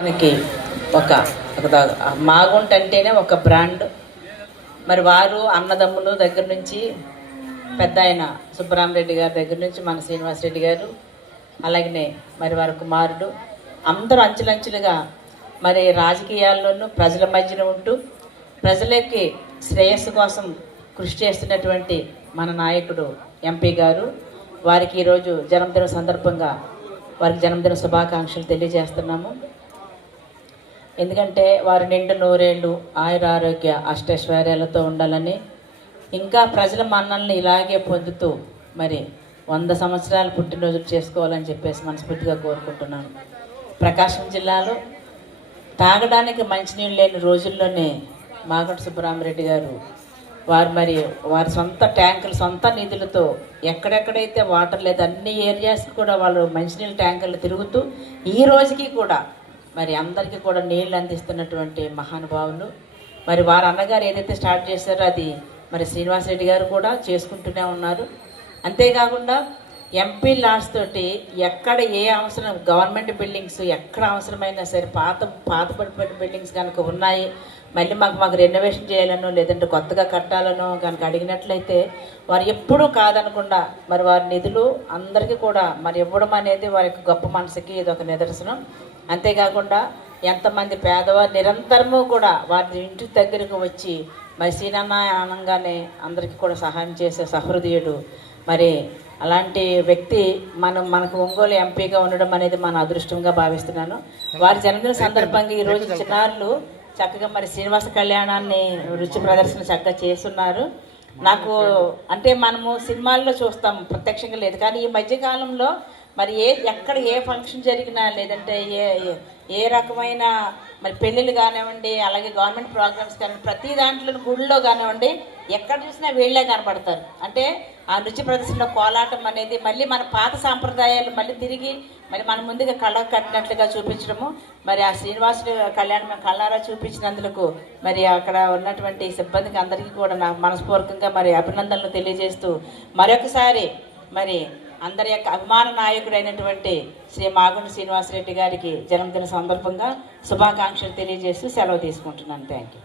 మనకి ఒక మాగుంట అంటేనే ఒక బ్రాండ్. మరి వారు అన్నదమ్ములు దగ్గర నుంచి పెద్ద ఆయన సుబ్బరామరెడ్డి గారి దగ్గర నుంచి మన శ్రీనివాసరెడ్డి గారు, అలాగనే మరి వారి కుమారుడు అందరూ అంచెలంచెలుగా మరి రాజకీయాల్లోనూ ప్రజల మధ్యన ఉంటూ ప్రజలకి శ్రేయస్సు కోసం కృషి చేస్తున్నటువంటి మన నాయకుడు ఎంపీ గారు, వారికి ఈరోజు జన్మదిన సందర్భంగా వారికి జన్మదిన శుభాకాంక్షలు తెలియజేస్తున్నాము. ఎందుకంటే వారు నిండు నూరేళ్ళు ఆయుర ఆరోగ్య అష్టైశ్వర్యాలతో ఉండాలని, ఇంకా ప్రజల మన్నల్ని ఇలాగే పొందుతూ మరి 100 సంవత్సరాలు పుట్టినరోజులు చేసుకోవాలని చెప్పేసి మనస్ఫూర్తిగా కోరుకుంటున్నాను. ప్రకాశం జిల్లాలో తాగడానికి మంచినీళ్ళు లేని రోజుల్లోనే మాగుంట సుబ్బరామరెడ్డి గారు వారి సొంత ట్యాంకులు, సొంత నిధులతో ఎక్కడెక్కడైతే వాటర్ లేదు అన్ని ఏరియాస్ కూడా వాళ్ళు మంచినీళ్ళ ట్యాంకులు తిరుగుతూ ఈ రోజుకి కూడా మరి అందరికీ కూడా నీళ్ళు అందిస్తున్నటువంటి మహానుభావులు. మరి వారు అన్నగారు ఏదైతే స్టార్ట్ చేశారో అది మరి శ్రీనివాసరెడ్డి గారు కూడా చేసుకుంటూనే ఉన్నారు. అంతేకాకుండా ఎంపీ లాడ్స్ తోటి ఎక్కడ ఏ అవసరం గవర్నమెంట్ బిల్డింగ్స్ ఎక్కడ అవసరమైనా సరే పాతపడిపోయిన బిల్డింగ్స్ కనుక ఉన్నాయి, మళ్ళీ మాకు రెనోవేషన్ చేయాలనో లేదంటే కొత్తగా కట్టాలనో కనుక అడిగినట్లయితే వారు ఎప్పుడూ కాదనకుండా మరి వారి నిధులు అందరికీ కూడా మరి ఇవ్వడం అనేది వారి యొక్క గొప్ప మనసుకి ఇది ఒక నిదర్శనం. అంతేకాకుండా ఎంతమంది పేదవారు నిరంతరము కూడా వారి ఇంటి దగ్గరకు వచ్చి మరి సీనన్న అనగానే అందరికీ కూడా సహాయం చేసే సహృదయుడు. మరి అలాంటి వ్యక్తి మనకు ఒంగోలు ఎంపీగా ఉండడం అనేది మన అదృష్టంగా భావిస్తున్నాను. వారి జన్మదిన సందర్భంగా ఈరోజు చిన్నారులు చక్కగా మరి శ్రీనివాస కళ్యాణాన్ని రుచి ప్రదర్శన చక్కగా చేస్తున్నారు. నాకు అంటే మనము సినిమాల్లో చూస్తాం, ప్రత్యక్షంగా లేదు, కానీ ఈ మధ్యకాలంలో మరి ఎక్కడ ఏ ఫంక్షన్ జరిగినా లేదంటే ఏ రకమైన మరి పెళ్ళిళ్ళు కానివ్వండి, అలాగే గవర్నమెంట్ ప్రోగ్రామ్స్ కానివ్వండి, ప్రతి దాంట్లో గుళ్ళో కానివ్వండి ఎక్కడ చూసినా వీళ్ళే కనపడతారు. అంటే ఆ నృత్య ప్రదర్శనలో కోలాటం అనేది మళ్ళీ మన పాత సాంప్రదాయాలు మళ్ళీ తిరిగి మరి మన ముందుగా కళ్ళ కట్టినట్లుగా చూపించడము. మరి ఆ శ్రీనివాసుడు కళ్యాణం కళ్ళారా చూపించినందుకు మరి అక్కడ ఉన్నటువంటి సిబ్బందికి అందరికీ కూడా నా మనస్పూర్వకంగా మరి అభినందనలు తెలియజేస్తూ మరొకసారి మరి అందరి యొక్క అభిమాన నాయకుడైనటువంటి శ్రీ మాగుంట శ్రీనివాసరెడ్డి గారికి జన్మదిన సందర్భంగా శుభాకాంక్షలు తెలియజేస్తూ సెలవు తీసుకుంటున్నాను. Thank you.